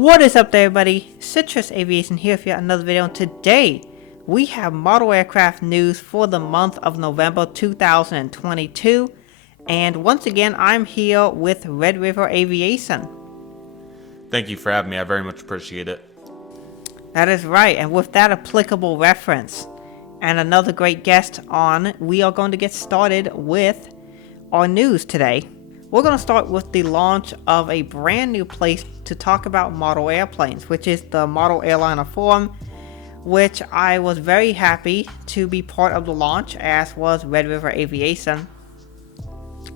What is up there, everybody? Citrus Aviation here for another video, and today we have model aircraft news for the month of November 2022. And once again, I'm here with Red River Aviation. Thank you for having me. I very much appreciate it. That is right, and with that applicable reference and another great guest on, we are going to get started with our news today. We're going to start with the launch of a brand new place to talk about model airplanes, which is the Model Airliner Forum, which I was very happy to be part of the launch, as was Red River Aviation.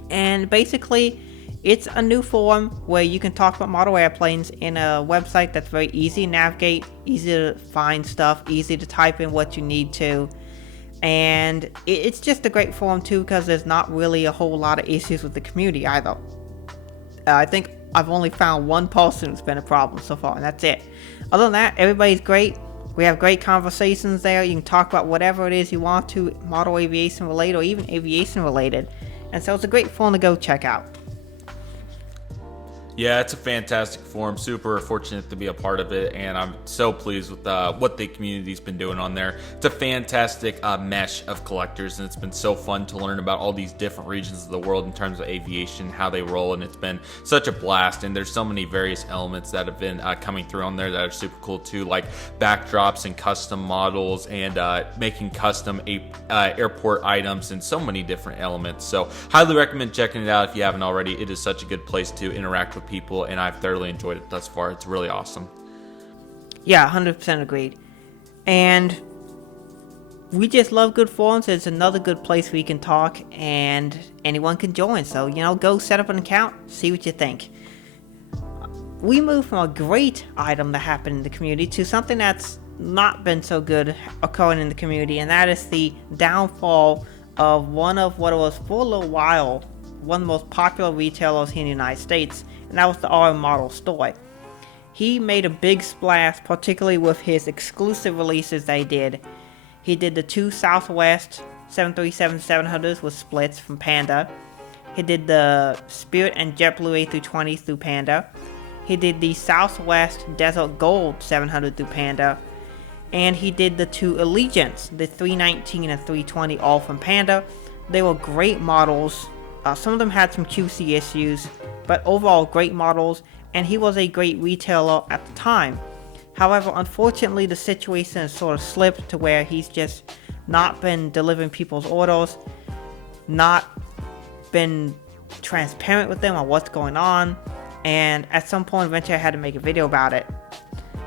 And basically, it's a new forum where you can talk about model airplanes in a website that's very easy to navigate, easy to find stuff, easy to type in what you need to. And it's just a great forum too, because there's not really a whole lot of issues with the community either. I think I've only found one person who's been a problem so far, and that's it. Other than that, everybody's great. We have great conversations there. You can talk about whatever it is you want to, model aviation related or even aviation related. And so it's a great forum to go check out. Yeah, it's a fantastic forum. Super fortunate to be a part of it, and I'm so pleased with what the community's been doing on there. It's a fantastic mesh of collectors, and it's been so fun to learn about all these different regions of the world in terms of aviation, how they roll, and it's been such a blast. And there's so many various elements that have been coming through on there that are super cool too, like backdrops and custom models and making custom airport items and so many different elements. So highly recommend checking it out if you haven't already. It is such a good place to interact with people, and I've thoroughly enjoyed it thus far. It's really awesome. Yeah, 100% agreed. And we just love good forums. It's another good place where you can talk and anyone can join. So, go set up an account, see what you think. We moved from a great item that happened in the community to something that's not been so good occurring in the community, and that is the downfall of one of what was for a little while one of the most popular retailers here in the United States, and that was the RM Model store. He made a big splash, particularly with his exclusive releases that he did. He did the two Southwest 737-700s with splits from Panda. He did the Spirit and JetBlue A320s through Panda. He did the Southwest Desert Gold 700 through Panda. And he did the two Allegiants, the 319 and 320, all from Panda. They were great models. Some of them had some QC issues, but overall great models, and he was a great retailer at the time. However, unfortunately, the situation has sort of slipped to where he's just not been delivering people's orders, not been transparent with them on what's going on, and at some point eventually I had to make a video about it,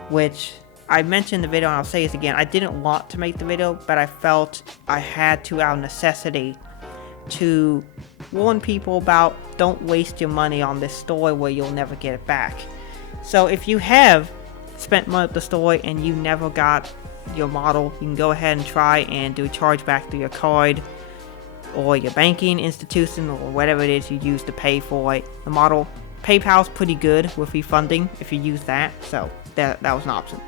which I mentioned in the video, and I'll say this again. I didn't want to make the video, but I felt I had to out of necessity to warn people about don't waste your money on this store where you'll never get it back. So if you have spent money at the store and you never got your model, you can go ahead and try and do a chargeback through your card or your banking institution or whatever it is you use to pay for the model. PayPal's pretty good with refunding if you use that, so that was an option.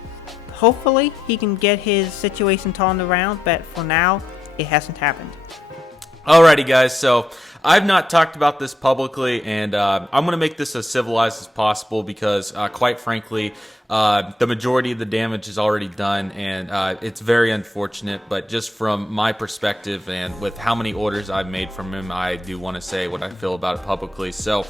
Hopefully he can get his situation turned around, but for now it hasn't happened. Alrighty guys, so I've not talked about this publicly, and I'm going to make this as civilized as possible because quite frankly, the majority of the damage is already done, and it's very unfortunate, but just from my perspective and with how many orders I've made from him, I do want to say what I feel about it publicly. So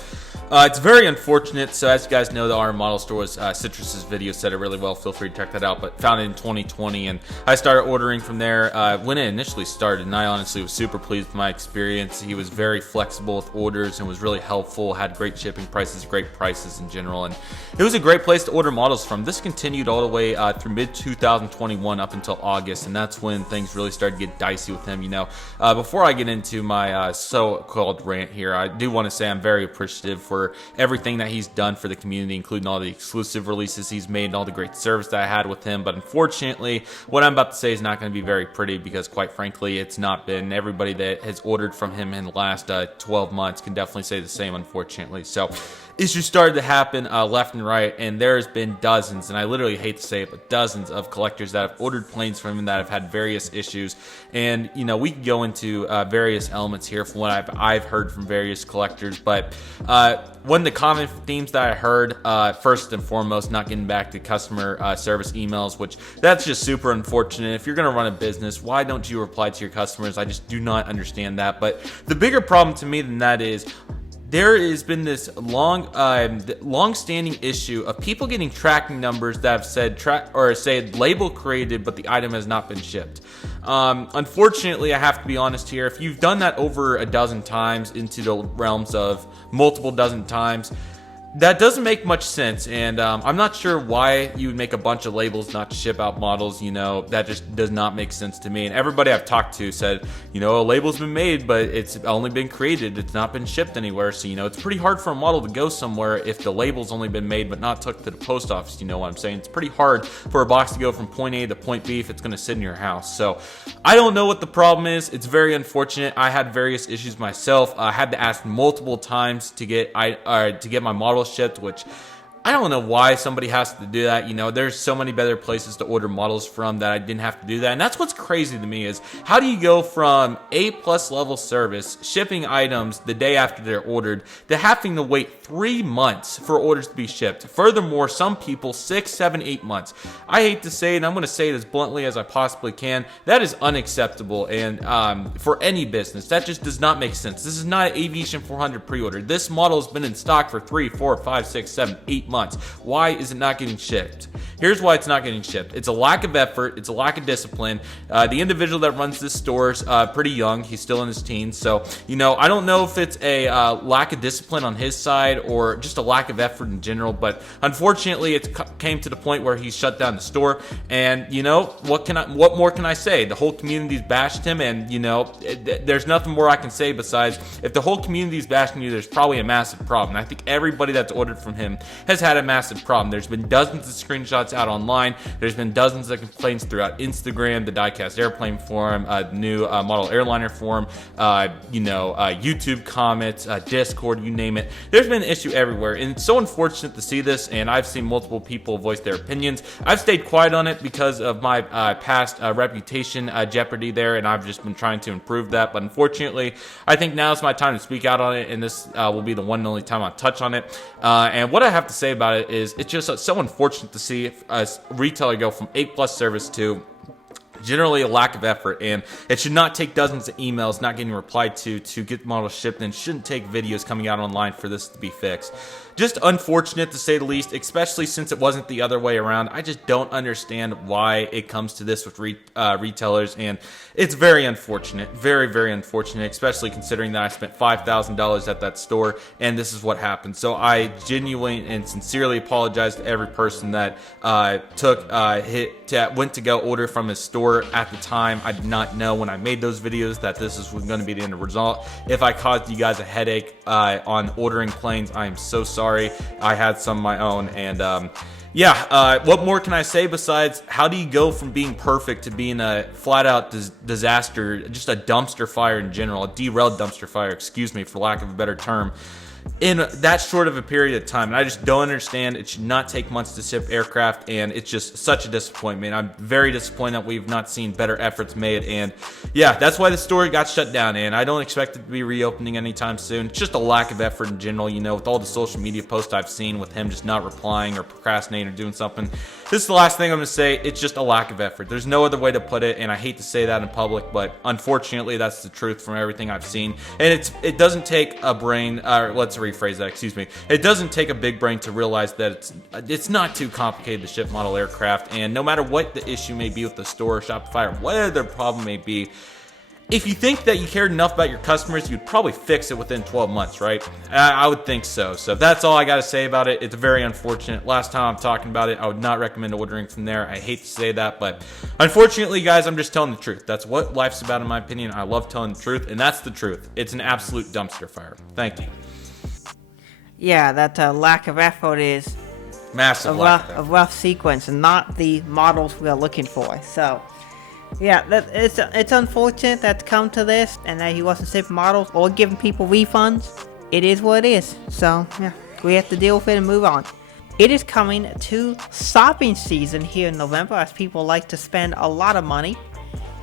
it's very unfortunate. So as you guys know, the RM Model store was Citrus's video said it really well. Feel free to check that out. But founded in 2020, and I started ordering from there when it initially started, and I honestly was super pleased with my experience. He was very flexible with orders and was really helpful, had great shipping prices, great prices in general, and it was a great place to order models from. This continued all the way through mid-2021 up until August, and that's when things really started to get dicey with him. Before I get into my so-called rant here, I do want to say I'm very appreciative for everything that he's done for the community, including all the exclusive releases he's made and all the great service that I had with him. But unfortunately, what I'm about to say is not going to be very pretty because quite frankly, it's not been. Everybody that has ordered from him in the last 12 months can definitely say the same, unfortunately. So issues started to happen left and right, and there's been dozens, and I literally hate to say it, but dozens of collectors that have ordered planes from him that have had various issues. And you know, we can go into various elements here from what I've heard from various collectors, but one of the common themes that I heard, first and foremost, not getting back to customer service emails, which that's just super unfortunate. If you're going to run a business, why don't you reply to your customers? I just do not understand that. But the bigger problem to me than that is, there has been this long-standing issue of people getting tracking numbers that have said label created, but the item has not been shipped. Unfortunately, I have to be honest here. If you've done that over a dozen times, into the realms of multiple dozen times, that doesn't make much sense, and I'm not sure why you would make a bunch of labels not to ship out models. You know, that just does not make sense to me. And everybody I've talked to said, you know, a label's been made, but it's only been created. It's not been shipped anywhere. So, you know, it's pretty hard for a model to go somewhere if the label's only been made but not took to the post office. You know what I'm saying? It's pretty hard for a box to go from point A to point B if it's going to sit in your house. So I don't know what the problem is. It's very unfortunate. I had various issues myself. I had to ask multiple times to get my model shipped, which I don't know why somebody has to do that. You know, there's so many better places to order models from that I didn't have to do that. And that's what's crazy to me is, how do you go from A+ level service, shipping items the day after they're ordered, to having to wait 3 months for orders to be shipped? Furthermore, some people 6, 7, 8 months. I hate to say it, and I'm going to say it as bluntly as I possibly can. That is unacceptable, and for any business, that just does not make sense. This is not an Aviation 400 pre-order. This model has been in stock for 3, 4, 5, 6, 7, 8 months. Why is it not getting shipped? Here's why it's not getting shipped. It's a lack of effort. It's a lack of discipline. The individual that runs this store is pretty young. He's still in his teens. So, you know, I don't know if it's a lack of discipline on his side or just a lack of effort in general. But unfortunately, it came to the point where he shut down the store. And, you know, what more can I say? The whole community's bashed him. And, you know, there's nothing more I can say besides, if the whole community's bashing you, there's probably a massive problem. I think everybody that's ordered from him has had a massive problem. There's been dozens of screenshots out online. There's been dozens of complaints throughout Instagram, the Diecast Airplane forum, new model Airliner forum, YouTube comments, Discord, you name it. There's been an issue everywhere, and it's so unfortunate to see this, and I've seen multiple people voice their opinions. I've stayed quiet on it because of my past reputation jeopardy there, and I've just been trying to improve that, but unfortunately, I think now is my time to speak out on it, and this will be the one and only time I'll touch on it. And what I have to say about it is, it's just so unfortunate to see a retailer go from A+ service to generally a lack of effort, and it should not take dozens of emails not getting replied to get models shipped, and it shouldn't take videos coming out online for this to be fixed. Just unfortunate to say the least, especially since it wasn't the other way around. I just don't understand why it comes to this with retailers, and it's very unfortunate, very, very unfortunate, especially considering that I spent $5,000 at that store, and this is what happened. So I genuinely and sincerely apologize to every person that went to go order from his store at the time. I did not know when I made those videos that this was going to be the end result. If I caused you guys a headache on ordering planes, I am so sorry. I had some of my own, and what more can I say besides, how do you go from being perfect to being a flat-out disaster, just a dumpster fire in general, a derailed dumpster fire, excuse me, for lack of a better term, in that short of a period of time? And I just don't understand. It should not take months to ship aircraft, and it's just such a disappointment. I'm very disappointed that we've not seen better efforts made, and yeah, that's why the store got shut down, and I don't expect it to be reopening anytime soon. It's just a lack of effort in general, you know, with all the social media posts I've seen with him just not replying or procrastinating or doing something. This is the last thing I'm going to say. It's just a lack of effort. There's no other way to put it, and I hate to say that in public, but unfortunately, that's the truth from everything I've seen. And it doesn't take a brain, let's rephrase that, excuse me. It doesn't take a big brain to realize that it's not too complicated to ship model aircraft, and no matter what the issue may be with the store or Shopify or whatever their problem may be, if you think that you cared enough about your customers, you'd probably fix it within 12 months, right? I would think so. So that's all I got to say about it. It's very unfortunate. Last time I'm talking about it, I would not recommend ordering from there. I hate to say that, but unfortunately, guys, I'm just telling the truth. That's what life's about, in my opinion. I love telling the truth, and that's the truth. It's an absolute dumpster fire. Thank you. Yeah, that lack of effort is massive a rough sequence, and not the models we are looking for. So yeah, it's unfortunate that's come to this, and that he wasn't shipping models or giving people refunds. It is what it is. So yeah, We have to deal with it and move on. It is coming to shopping season here in November, as people like to spend a lot of money,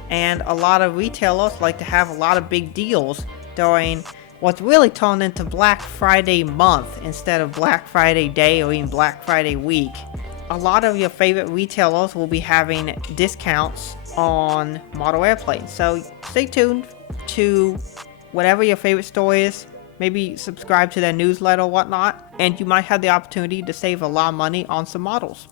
and a lot of retailers like to have a lot of big deals during what's really turned into Black Friday month instead of Black Friday day or even Black Friday week. A lot of your favorite retailers will be having discounts on model airplanes, so stay tuned to whatever your favorite store is. Maybe subscribe to their newsletter or whatnot, and you might have the opportunity to save a lot of money on some models.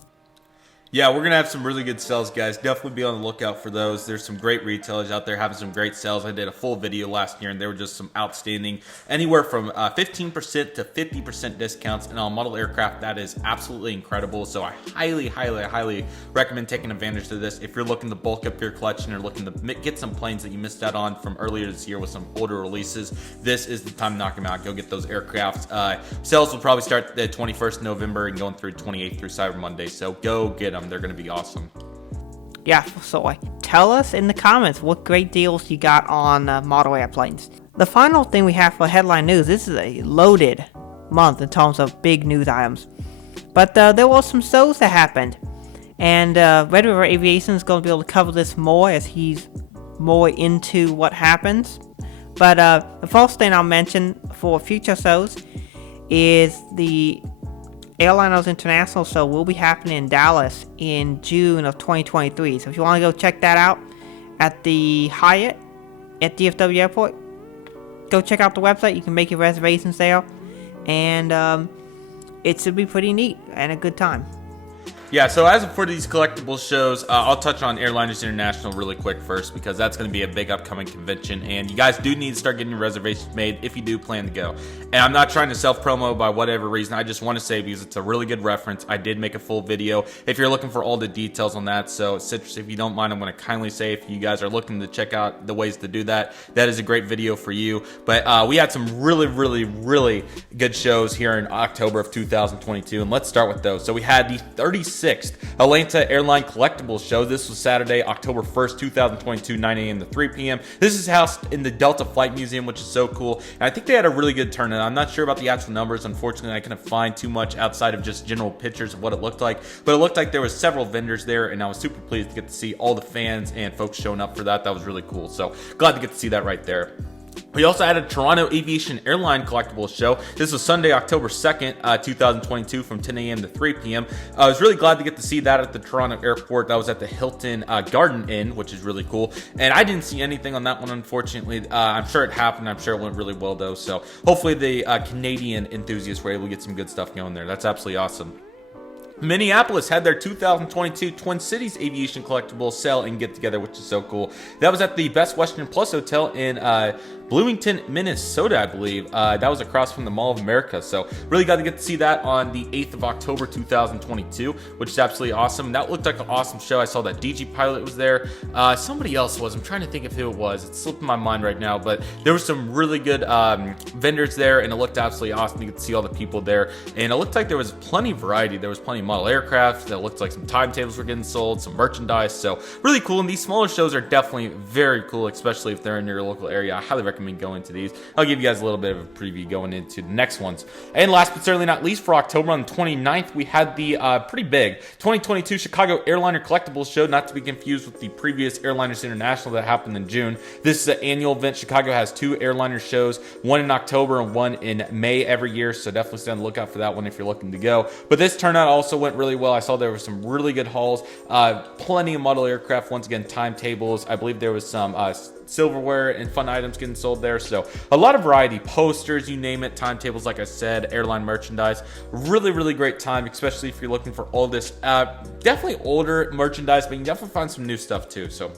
Yeah, we're going to have some really good sales, guys. Definitely be on the lookout for those. There's some great retailers out there having some great sales. I did a full video last year, and there were just some outstanding, anywhere from 15% to 50% discounts. And on model aircraft, that is absolutely incredible. So I highly recommend taking advantage of this. If you're looking to bulk up your collection or looking to get some planes that you missed out on from earlier this year with some older releases, this is the time to knock them out. Go get those aircrafts. Sales will probably start the 21st of November and going through 28th through Cyber Monday. So go get them. They're going to be awesome. Yeah, so tell us in the comments what great deals you got on model airplanes. The final thing we have for headline news, this is a loaded month in terms of big news items. But there were some shows that happened. And Red River Aviation is going to be able to cover this more as he's more into what happens. But the first thing I'll mention for future shows is the Airliners International show will be happening in Dallas in June of 2023. So if you want to go check that out at the Hyatt at DFW Airport, go check out the website. You can make your reservations there, and it should be pretty neat and a good time. Yeah, so as for these collectible shows, I'll touch on Airliners International really quick first, because that's going to be a big upcoming convention, and you guys do need to start getting your reservations made if you do plan to go. And I'm not trying to self-promo by whatever reason. I just want to say, because it's a really good reference, I did make a full video if you're looking for all the details on that. So Citrus, if you don't mind, I'm going to kindly say, if you guys are looking to check out the ways to do that, that is a great video for you. But we had some really good shows here in October of 2022, and let's start with those. So we had the 36th Atlanta Airline Collectibles Show. This was Saturday, October 1st, 2022, 9 a.m. to 3 p.m. This is housed in the Delta Flight Museum, which is so cool. And I think they had a really good turnout. I'm not sure about the actual numbers. Unfortunately, I couldn't find too much outside of just general pictures of what it looked like. But it looked like there was several vendors there, and I was super pleased to get to see all the fans and folks showing up for that. That was really cool. So glad to get to see that right there. We also had a Toronto Aviation Airline Collectibles Show. This was Sunday, October 2nd, 2022 from 10 a.m. to 3 p.m. I was really glad to get to see that at the Toronto airport. That was at the Hilton Garden Inn, which is really cool. And I didn't see anything on that one, unfortunately. I'm sure it happened. I'm sure it went really well, though. So hopefully the Canadian enthusiasts were able to get some good stuff going there. That's absolutely awesome. Minneapolis had their 2022 Twin Cities Aviation Collectibles sale and get together, which is so cool. That was at the Best Western Plus Hotel in Bloomington, Minnesota, I believe. That was across from the Mall of America. So really got to get to see that on the 8th of October 2022, which is absolutely awesome. That looked like an awesome show. I saw that DG Pilot was there. Somebody else was. I'm trying to think of who it was. It's slipping my mind right now, but there were some really good vendors there, and it looked absolutely awesome to get to see all the people there. And it looked like there was plenty of variety. There was plenty of model aircraft. That looked like some timetables were getting sold, some merchandise. So really cool. And these smaller shows are definitely very cool, especially if they're in your local area. I highly recommend going to these. I'll give you guys a little bit of a preview going into the next ones. And last but certainly not least, for October on the 29th, we had the pretty big 2022 Chicago Airliner Collectibles Show, not to be confused with the previous Airliners International that happened in June. This is an annual event. Chicago has two airliner shows, one in October and one in May every year, so definitely stay on the lookout for that one if you're looking to go. But this turnout also went really well. I saw there were some really good hauls, plenty of model aircraft, once again, timetables. I believe there was some silverware and fun items getting sold there. So a lot of variety, posters, you name it, timetables, like I said, airline merchandise. Really great time, especially if you're looking for all this definitely older merchandise, but you can definitely find some new stuff too. So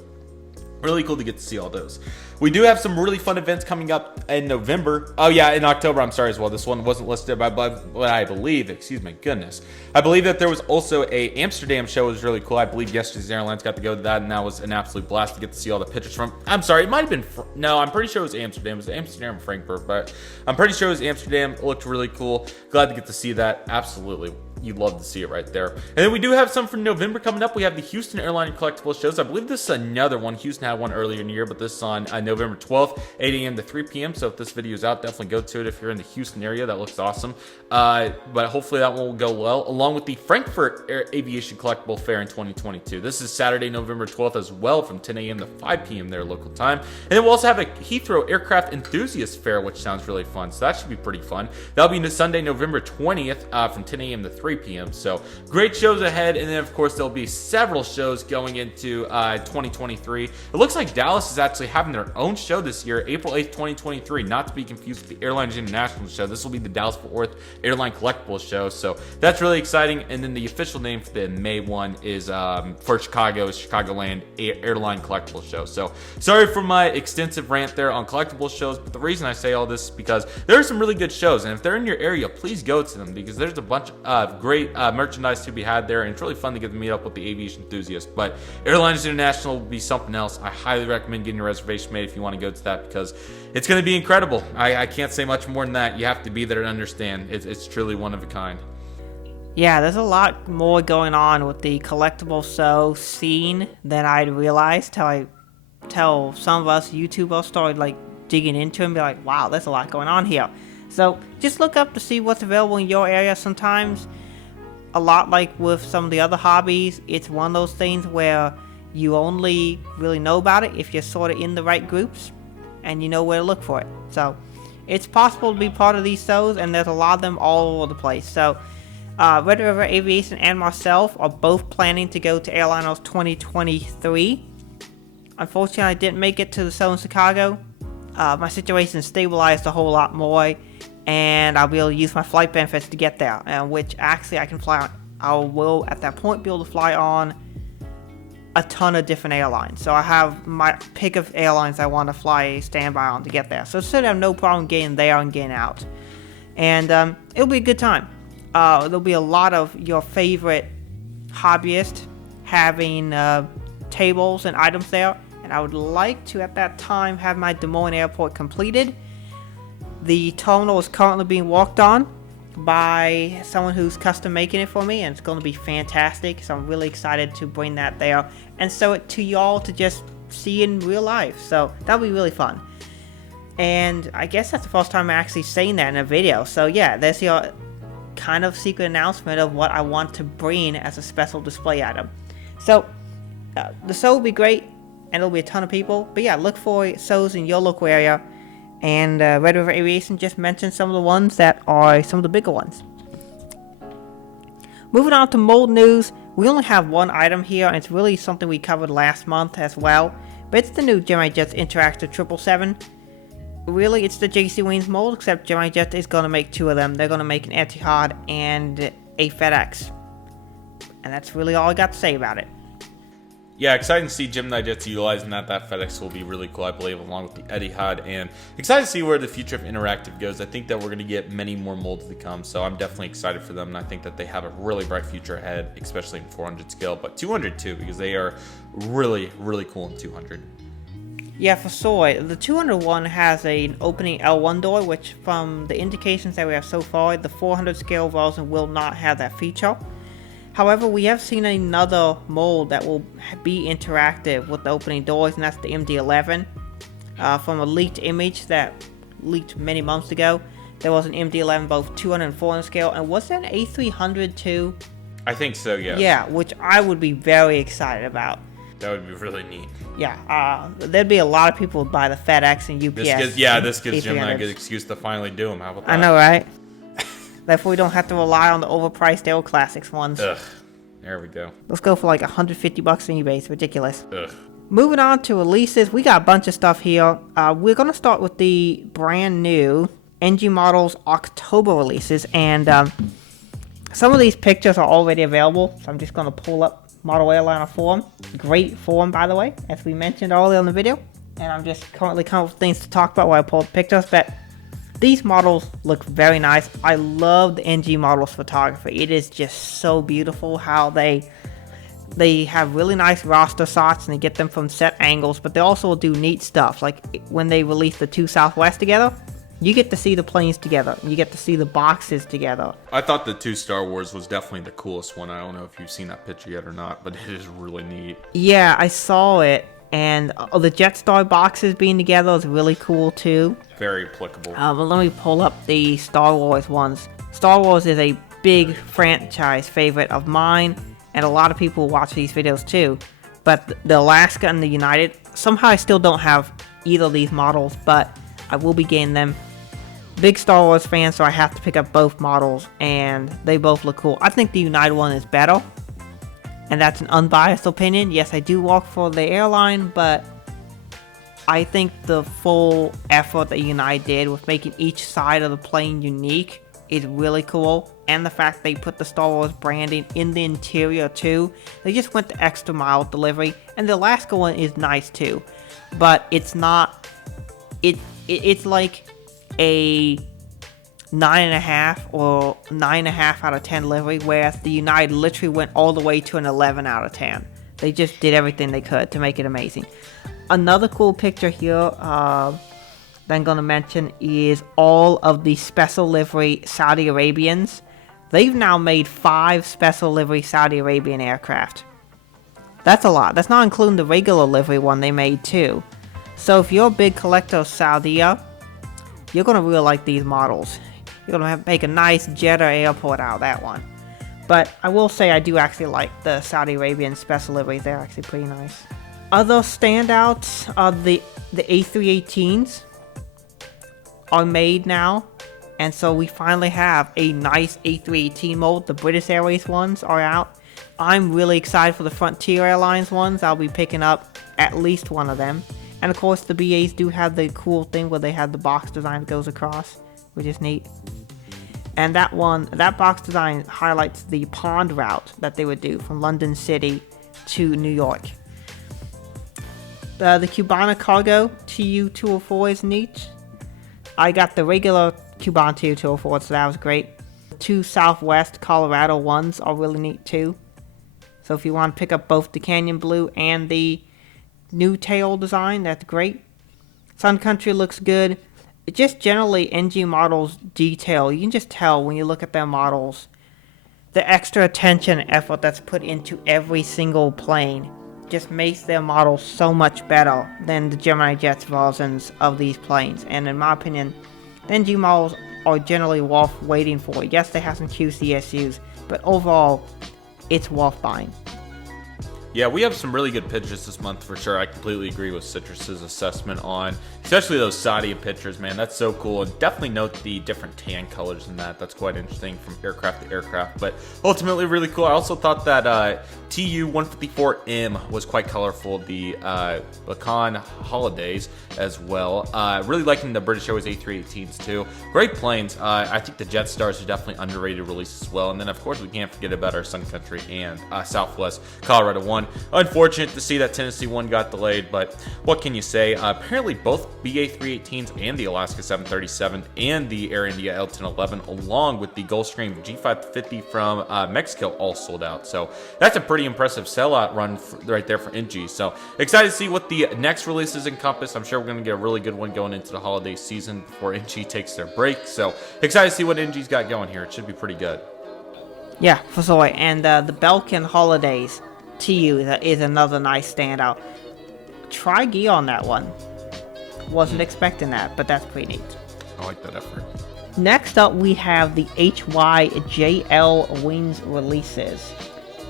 really cool to get to see all those. We do have some really fun events coming up in November. Oh yeah, in October, I'm sorry as well. This one wasn't listed, but I believe, excuse my goodness, I believe that there was also a Amsterdam show. It was really cool. I believe Yesterday's Airlines got to go to that, and that was an absolute blast to get to see all the pictures from. I'm sorry, it might have been, no, I'm pretty sure it was Amsterdam. It was Amsterdam and Frankfurt, but I'm pretty sure it was Amsterdam. It looked really cool. Glad to get to see that. Absolutely. you'd love to see it right there. And then we do have some for November coming up. We have the Houston Airliner collectible shows. I believe this is another one. Houston had one earlier in the year, but this is on November 12th, 8 a.m. to 3 p.m. So if this video is out, definitely go to it if you're in the Houston area. That looks awesome. But hopefully that one will go well, along with the Frankfurt Aviation collectible fair in 2022. This is Saturday, November 12th as well, from 10 a.m. to 5 p.m. their local time. And then we'll also have a Heathrow Aircraft Enthusiast Fair, which sounds really fun. So that should be pretty fun. That'll be Sunday, November 20th from 10 a.m. to 3 p.m. So great shows ahead. And then, of course, there'll be several shows going into 2023. It looks like Dallas is actually having their own show this year, April 8th, 2023. Not to be confused with the Airliners International show. This will be the Dallas-Fort Worth Airline Collectibles show. So that's really exciting. And then the official name for the May one is for Chicago is Chicagoland Airline Collectibles show. So sorry for my extensive rant there on collectible shows, but the reason I say all this is because there are some really good shows, and if they're in your area, please go to them, because there's a bunch of great merchandise to be had there, and it's really fun to get to meet up with the aviation enthusiasts. But Airlines International will be something else. I highly recommend getting a reservation made if you want to go to that, because it's going to be incredible. I can't say much more than that. You have to be there to understand. It's truly one of a kind. Yeah, there's a lot more going on with the collectible show scene than I'd realized till some of us YouTubers started like digging into it and be like, wow, there's a lot going on here. So just look up to see what's available in your area. Sometimes, a lot like with some of the other hobbies, it's one of those things where you only really know about it if you're sort of in the right groups and you know where to look for it. So it's possible to be part of these shows, and there's a lot of them all over the place. So Red River Aviation and myself are both planning to go to Airliners 2023. Unfortunately, I didn't make it to the show in Chicago. My situation stabilized a whole lot more, and I'll be able to use my flight benefits to get there, which actually I can fly on. I will, at that point, be able to fly on a ton of different airlines. So I have my pick of airlines I want to fly standby on to get there. So I should have no problem getting there and getting out. And it'll be a good time. There'll be a lot of your favorite hobbyists having tables and items there. And I would like to, at that time, have my Des Moines airport completed. The terminal is currently being worked on by someone who's custom making it for me, and it's going to be fantastic. So I'm really excited to bring that there and show it to y'all to just see in real life. So that'll be really fun. And I guess that's the first time I'm actually saying that in a video. So yeah, there's your kind of secret announcement of what I want to bring as a special display item. So the show will be great, and there'll be a ton of people. But yeah, look for shows in your local area. And Red River Aviation just mentioned some of the ones that are some of the bigger ones. Moving on to mold news, we only have one item here, and it's really something we covered last month as well. But it's the new Gemini Jets Interactive 777. Really, it's the JC Wings mold, except Gemini Jets is going to make two of them. They're going to make an Etihad and a FedEx. And that's really all I got to say about it. Yeah, exciting to see Gemini Jets utilizing that. That FedEx will be really cool, I believe, along with the Etihad. And excited to see where the future of Interactive goes. I think that we're going to get many more molds to come, so I'm definitely excited for them. And I think that they have a really bright future ahead, especially in 400 scale, but 200 too, because they are really, really cool in 200. Yeah, for sure. The 201 has an opening L1 door, which from the indications that we have so far, the 400 scale version will not have that feature. However, we have seen another mold that will be interactive with the opening doors, and that's the MD-11. From a leaked image that leaked many months ago, there was an MD-11 both 200 and 400 scale, and was there an A300 too? I think so, yeah. Yeah, which I would be very excited about. That would be really neat. Yeah, there'd be a lot of people who buy the FedEx and UPS. This gives Gemini a good excuse to finally do them. How about that? I know, right? Therefore, we don't have to rely on the overpriced Aero Classics ones. Ugh. There we go. Let's go for like $150 on eBay. It's ridiculous. Ugh. Moving on to releases, we got a bunch of stuff here. We're going to start with the brand new NG Models October releases. And some of these pictures are already available. So I'm just going to pull up Model Airliner forum. Great forum, by the way, as we mentioned earlier in the video. And I'm just currently coming up with things to talk about while I pull up pictures. But these models look very nice. I love the NG Models photography. It is just so beautiful how they have really nice roster shots and they get them from set angles, but they also do neat stuff. Like when they release the two Southwest together, You get to see the planes together. You get to see the boxes together. I thought the 2 Star Wars was definitely the coolest one. I don't know if you've seen that picture yet or not, but it is really neat. Yeah, I saw it. And the Jetstar boxes being together is really cool too. Very applicable. But let me pull up the Star Wars ones. Star Wars is a big franchise favorite of mine, and a lot of people watch these videos too. But the Alaska and the United, somehow I still don't have either of these models, but I will be getting them. Big Star Wars fan, so I have to pick up both models, and they both look cool. I think the United one is better, and that's an unbiased opinion. Yes, I do work for the airline, but I think the full effort that United did with making each side of the plane unique is really cool, and the fact they put the Star Wars branding in the interior too. They just went the extra mile with delivery, and the Alaska one is nice too, but it's not. It's like a 9.5 or 9.5 out of 10 delivery, whereas the United literally went all the way to an 11 out of 10. They just did everything they could to make it amazing. Another cool picture here that I'm going to mention is all of the special livery Saudi Arabians. They've now made 5 special livery Saudi Arabian aircraft. That's a lot. That's not including the regular livery one they made too. So if you're a big collector of Saudia, you're going to really like these models. You're going to make a nice Jeddah airport out of that one. But I will say I do actually like the Saudi Arabian special liveries. They're actually pretty nice. Other standouts are the A318s are made now. And so we finally have a nice A318 mold. The British Airways ones are out. I'm really excited for the Frontier Airlines ones. I'll be picking up at least one of them. And of course the BAs do have the cool thing where they have the box design that goes across, which is neat. And that box design highlights the pond route that they would do from London City to New York. The Cubana Cargo TU-204 is neat. I got the regular Cubana TU-204, so that was great. The 2 Southwest Colorado ones are really neat too. So if you want to pick up both the Canyon Blue and the new tail design, that's great. Sun Country looks good. It just generally NG models detail. You can just tell when you look at their models the extra attention and effort that's put into every single plane just makes their models so much better than the Gemini Jets versions of these planes. And in my opinion, the NG models are generally worth waiting for. Yes, they have some QC issues, but overall, it's worth buying. Yeah, we have some really good pictures this month for sure. I completely agree with Citrus's assessment on, especially those Saudi pictures, man. That's so cool. And definitely note the different tan colors in that. That's quite interesting from aircraft to aircraft, but ultimately really cool. I also thought that TU-154M was quite colorful. The Lacan Holidays as well. Really liking the British Airways A318s too. Great planes. I think the Jetstars are definitely underrated release as well. And then of course we can't forget about our Sun Country and Southwest Colorado one. Unfortunate to see that Tennessee one got delayed, but what can you say? Apparently both BA318s and the Alaska 737 and the Air India L1011 along with the Gulfstream G550 from Mexico all sold out. So that's a pretty impressive sellout run right there for NG. So excited to see what the next releases encompass. I'm sure we're going to get a really good one going into the holiday season before NG takes their break. So excited to see what NG's got going here. It should be pretty good. Yeah, for sure. And the Belkin Holidays TU is another nice standout. Try gear on that one. Wasn't expecting that, but that's pretty neat. I like that effort. Next up, we have the HYJL wings releases.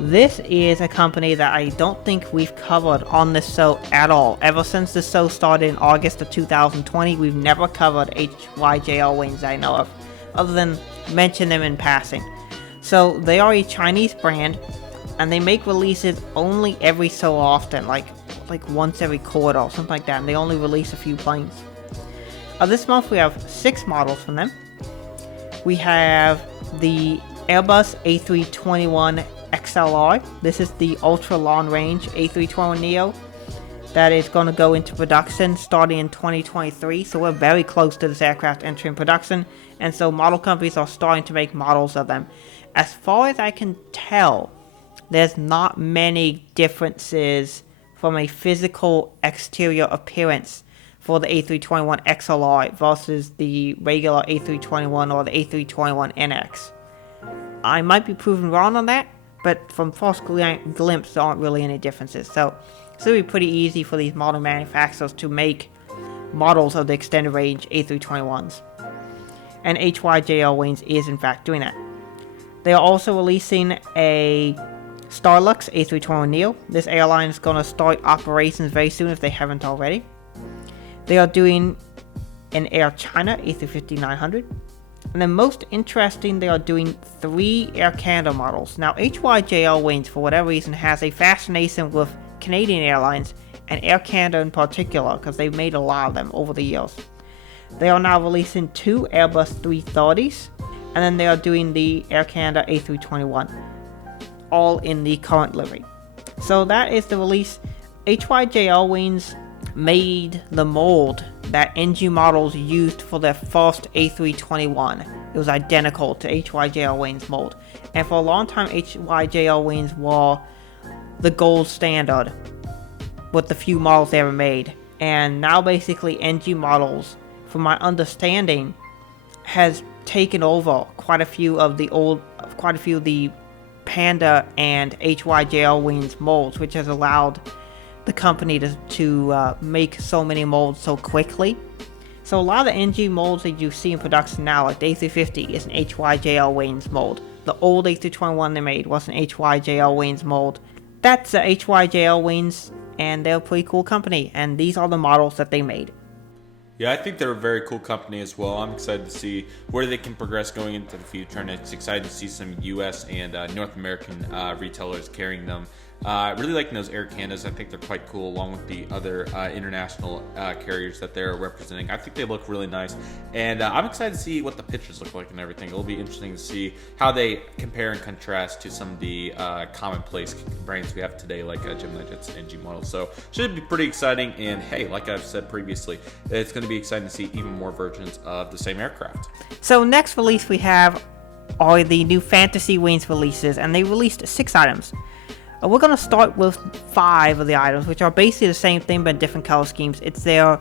This is a company that I don't think we've covered on this show at all. Ever since the show started in August of 2020, we've never covered HYJL wings I know of, other than mention them in passing. So they are a Chinese brand, and they make releases only every so often, like once every quarter or something like that, and they only release a few planes. This month we have 6 models from them. We have the Airbus A321 XLR. This is the ultra long range A321neo that is going to go into production starting in 2023, so we're very close to this aircraft entering production, and so model companies are starting to make models of them. As far as I can tell, there's not many differences from a physical exterior appearance for the A321 XLR versus the regular A321 or the A321NX. I might be proven wrong on that, but from first glimpse, there aren't really any differences. So it's going to be pretty easy for these model manufacturers to make models of the extended range A321s. And HYJL Wings is in fact doing that. They are also releasing a Starlux A321neo. This airline is going to start operations very soon if they haven't already. They are doing an Air China A350-900. And then most interesting, they are doing 3 Air Canada models. Now HYJL Wings, for whatever reason, has a fascination with Canadian airlines and Air Canada in particular, because they've made a lot of them over the years. They are now releasing 2 Airbus 330s, and then they are doing the Air Canada A321, all in the current livery. So that is the release. HYJL Wings made the mold that NG Models used for their first A321. It was identical to HYJL Wings mold. And for a long time, HYJL Wings were the gold standard with the few models they ever made. And now basically NG Models, from my understanding, has taken over quite a few of the Panda and HYJL Wings molds, which has allowed the company to make so many molds so quickly. So a lot of the NG molds that you see in production now, like the A350, is an HYJL Wings mold. The old A321 they made was an HYJL Wings mold. That's HYJL Wings, and they're a pretty cool company, and these are the models that they made. Yeah, I think they're a very cool company as well. I'm excited to see where they can progress going into the future, and it's exciting to see some U.S. and North American retailers carrying them. Really liking those Air Canadas. I think they're quite cool, along with the other international carriers that they're representing. I think they look really nice, and I'm excited to see what the pictures look like and everything. It'll be interesting to see how they compare and contrast to some of the commonplace brands we have today, like Gemini Jets and NG Models. So should be pretty exciting, and hey, like I've said previously, it's going to be exciting to see even more versions of the same aircraft. So next release we have are the new Fantasy Wings releases, and they released 6 items. We're going to start with 5 of the items, which are basically the same thing but different color schemes. It's their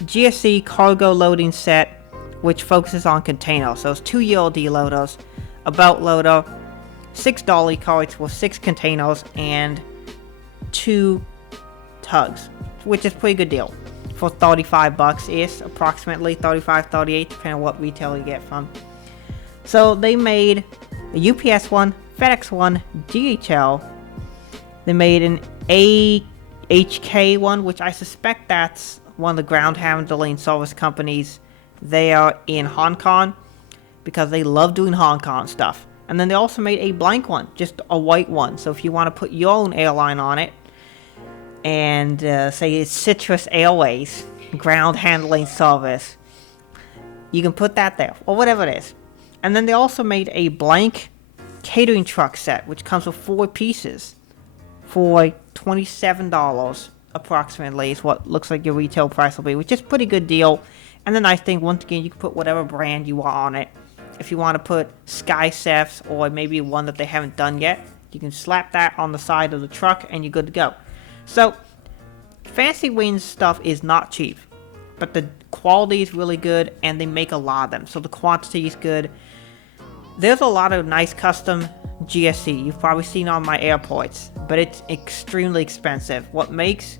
GSC cargo loading set, which focuses on containers. So it's 2 ULD loaders, a belt loader, 6 dolly carts with 6 containers, and 2 tugs, which is a pretty good deal for $35-ish, approximately 35, 38, depending on what retail you get from. So they made a UPS one, FedEx one, DHL. They made an AHK one, which I suspect that's one of the ground handling service companies there in Hong Kong, because they love doing Hong Kong stuff. And then they also made a blank one, just a white one. So if you want to put your own airline on it, and say it's Citrus Airways ground handling service, you can put that there, or whatever it is. And then they also made a blank catering truck set, which comes with 4 pieces for $27 approximately, is what looks like your retail price will be, which is a pretty good deal. And the nice thing, once again, you can put whatever brand you want on it. If you want to put SkyCefs, or maybe one that they haven't done yet, you can slap that on the side of the truck and you're good to go. So Fantasy Wings stuff is not cheap, but the quality is really good, and they make a lot of them, so the quantity is good. There's a lot of nice custom GSC you've probably seen on my airports, but it's extremely expensive. What makes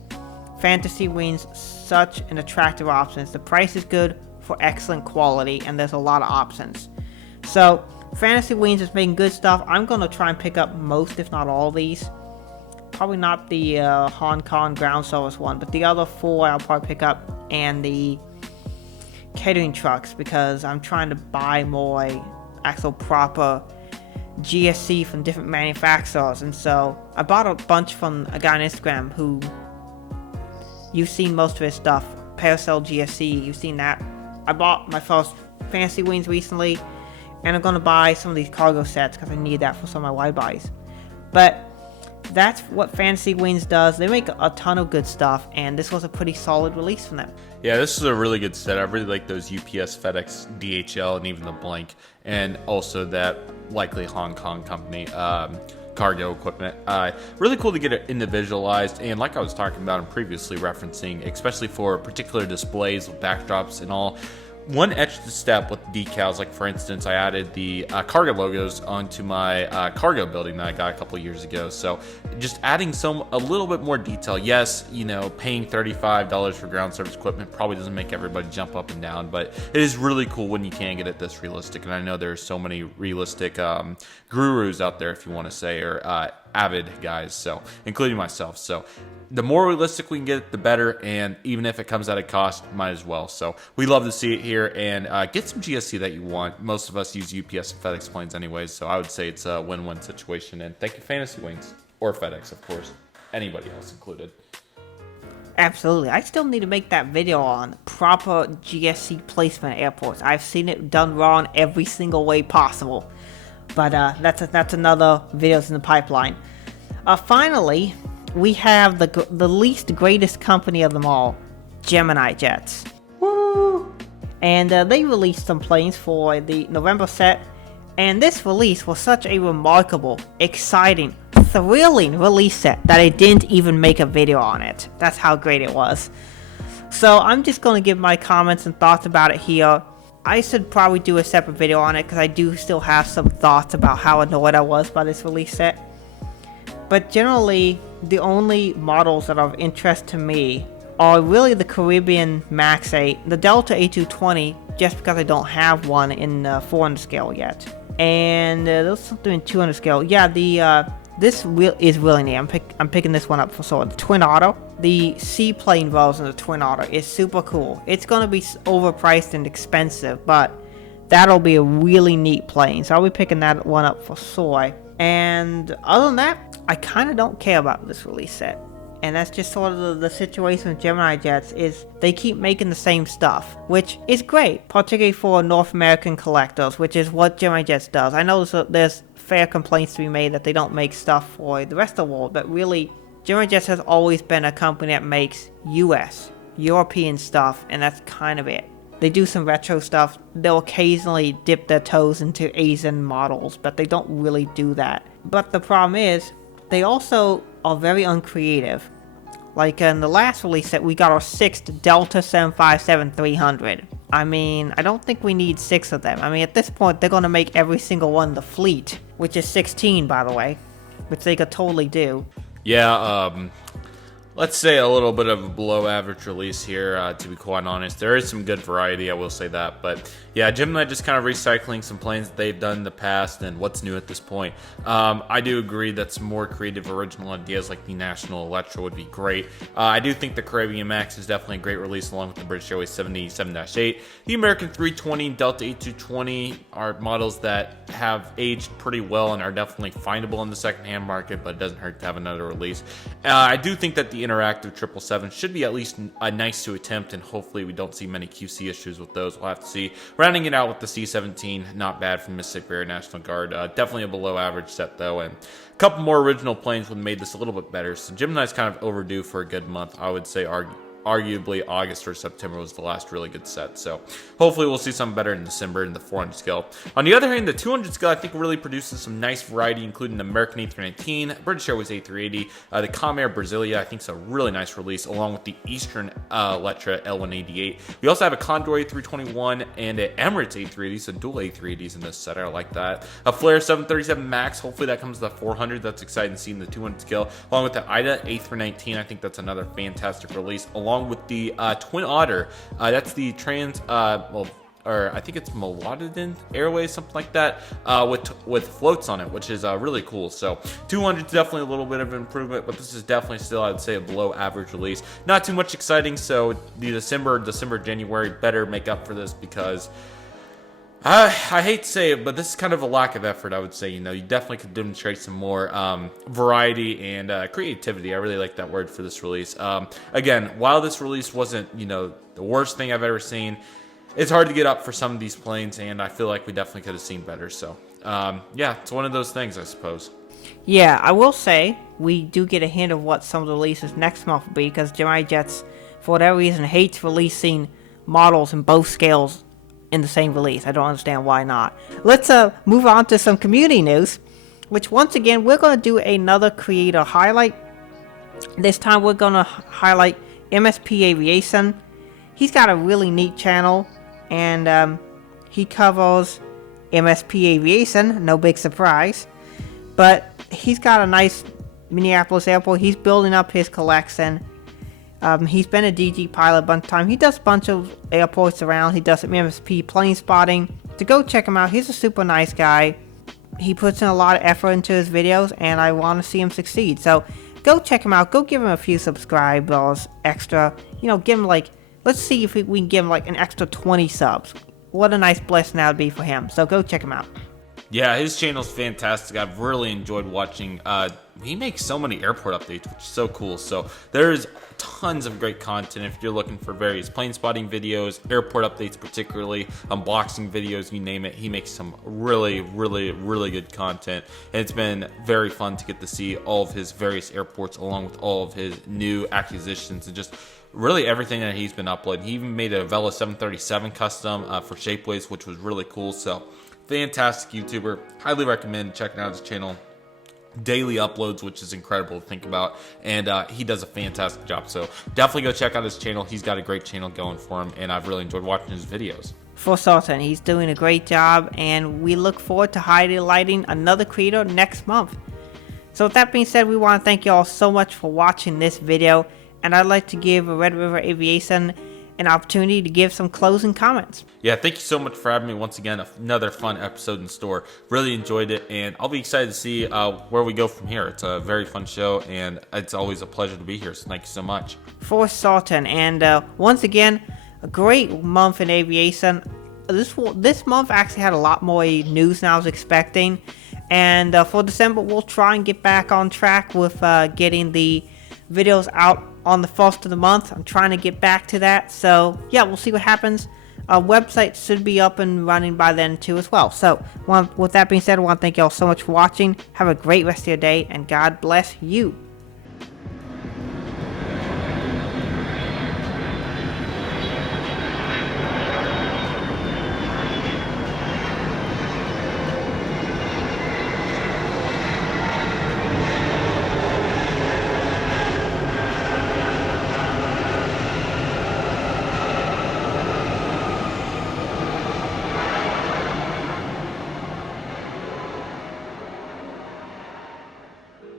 Fantasy Wings such an attractive option is the price is good for excellent quality, and there's a lot of options. So Fantasy Wings is making good stuff. I'm going to try and pick up most, if not all of these. Probably not the Hong Kong ground service one, but the other 4 I'll probably pick up, and the catering trucks, because I'm trying to buy more actual proper GSC from different manufacturers. And so I bought a bunch from a guy on Instagram who, you've seen most of his stuff, Paracel GSC, you've seen that. I bought my first Fantasy Wings recently, and I'm going to buy some of these cargo sets because I need that for some of my wide bodies. But that's what Fantasy Wings does. They make a ton of good stuff, and this was a pretty solid release from them. Yeah, this is a really good set. I really like those UPS, FedEx, DHL, and even the blank, and also that likely Hong Kong company. cargo equipment. Really cool to get it individualized, and like I was talking about and previously referencing, especially for particular displays with backdrops and all, one extra step with decals, like for instance, I added the cargo logos onto my cargo building that I got a couple years ago. So just adding a little bit more detail. Yes, paying $35 for ground service equipment probably doesn't make everybody jump up and down, but it is really cool when you can get it this realistic. And I know there's so many realistic gurus out there, if you want to say, or avid guys, so including myself. So the more realistic we can get it, the better, and even if it comes at a cost, might as well. So we love to see it here, and get some GSC that you want. Most of us use UPS and FedEx planes anyways, so I would say it's a win-win situation. And thank you, Fantasy Wings, or FedEx, of course, anybody else included. Absolutely. I still need to make that video on proper GSC placement at airports. I've seen it done wrong every single way possible, but that's another videos in the pipeline. Finally, we have the least greatest company of them all, Gemini Jets. Woo! And they released some planes for the November set, and this release was such a remarkable, exciting, thrilling release set that I didn't even make a video on it. That's how great it was. So I'm just going to give my comments and thoughts about it here. I should probably do a separate video on it because I do still have some thoughts about how annoyed I was by this release set. But generally, the only models that are of interest to me are really the Caribbean Max 8, the Delta A220, just because I don't have one in 400 scale yet. And there's something in 200 scale. Yeah, this is really neat. I'm picking this one up for sure. The Twin Otter, the seaplane version of the Twin Otter is super cool. It's going to be overpriced and expensive, but that'll be a really neat plane. So I'll be picking that one up for sure. And other than that, I kind of don't care about this release set. And that's just sort of the situation with Gemini Jets, is they keep making the same stuff, which is great, particularly for North American collectors, which is what Gemini Jets does. I know there's fair complaints to be made that they don't make stuff for the rest of the world, but really, Gemini Jets has always been a company that makes US, European stuff, and that's kind of it. They do some retro stuff. They'll occasionally dip their toes into Asian models, but they don't really do that. But the problem is, they also are very uncreative. Like in the last release set, we got our 6th Delta 757-300. I mean, I don't think we need 6 of them. I mean, at this point, they're going to make every single one the fleet, which is 16, by the way, which they could totally do. Yeah, let's say a little bit of a below average release here, to be quite honest. There is some good variety, I will say that. But yeah, Gemini just kind of recycling some planes that they've done in the past and what's new at this point. I do agree that some more creative, original ideas like the National Electra would be great. I do think the Caribbean Max is definitely a great release, along with the British Airways 77-8. The American 320, Delta A220 are models that have aged pretty well and are definitely findable in the secondhand market, but it doesn't hurt to have another release. I do think that the interactive 777 should be at least nice to attempt, and hopefully we don't see many QC issues with those. We'll have to see. Rounding it out with the C-17, not bad from Mississippi Air National Guard. Definitely a below average set though, and a couple more original planes would have made this a little bit better. So Gemini's kind of overdue for a good month. I would say arguably August or September was the last really good set. So hopefully we'll see something better in December in the 400 scale. On the other hand, the 200 scale I think really produces some nice variety, including the American A319, British Airways A380, the Comair Brasilia I think is a really nice release, along with the Eastern Electra L188. We also have a Condor A321 and an Emirates A380, so dual A380s in this set. I like that. A Flair 737 Max, hopefully that comes to the 400. That's exciting to see in the 200 scale, along with the Ida A319. I think that's another fantastic release, along with the Twin Otter. That's the or I think it's Melodidin Airways, something like that, with floats on it, which is really cool. So 200 is definitely a little bit of an improvement, but this is definitely still, I'd say, a below average release. Not too much exciting, so the December, January better make up for this, because I hate to say it, but this is kind of a lack of effort, I would say. You definitely could demonstrate some more variety and creativity. I really like that word for this release. Again, while this release wasn't, the worst thing I've ever seen, it's hard to get up for some of these planes, and I feel like we definitely could have seen better. So, yeah, it's one of those things, I suppose. Yeah, I will say, we do get a hint of what some of the releases next month will be, because Gemini Jets, for whatever reason, hates releasing models in both scales in the same release. I don't understand why not. Let's move on to some community news. which once again, we're going to do another creator highlight. This time we're going to highlight MSP Aviation. He's got a really neat channel, and he covers MSP Aviation, no big surprise. But he's got a nice Minneapolis airport. He's building up his collection. He's been a DG pilot a bunch of times. He does a bunch of airports around. He does MSP plane spotting. So go check him out. He's a super nice guy. He puts in a lot of effort into his videos, and I want to see him succeed. So go check him out. Go give him a few subscribers extra. You know, give him like, let's see if we can give him like an extra 20 subs. What a nice blessing that would be for him. So go check him out. Yeah, his channel's fantastic. I've really enjoyed watching. He makes so many airport updates, which is so cool. So there's tons of great content if you're looking for various plane spotting videos, airport updates particularly, unboxing videos, you name it. He makes some really good content. And it's been very fun to get to see all of his various airports along with all of his new acquisitions and just really everything that he's been uploading. He even made a Vela 737 custom for Shapeways, which was really cool. So fantastic YouTuber. Highly recommend checking out his channel. Daily uploads, which is incredible to think about, and he does a fantastic job. So definitely go check out his channel. He's got a great channel going for him, and I've really enjoyed watching his videos. For certain, he's doing a great job, and we look forward to highlighting another creator next month. So with that being said, we want to thank you all so much for watching this video, and I'd like to give Red River Aviation an opportunity to give some closing comments. Yeah, thank you so much for having me once again. Another fun episode in store. Really enjoyed it, and I'll be excited to see where we go from here. It's a very fun show, and it's always a pleasure to be here, so thank you so much. For certain, and once again, a great month in aviation. This month actually had a lot more news than I was expecting, and for December, we'll try and get back on track with getting the videos out on the first of the month. I'm trying to get back to that, so yeah, we'll see what happens. Our website should be up and running by then too as well. So with that being said, I want to thank you all so much for watching. Have a great rest of your day, and God bless you.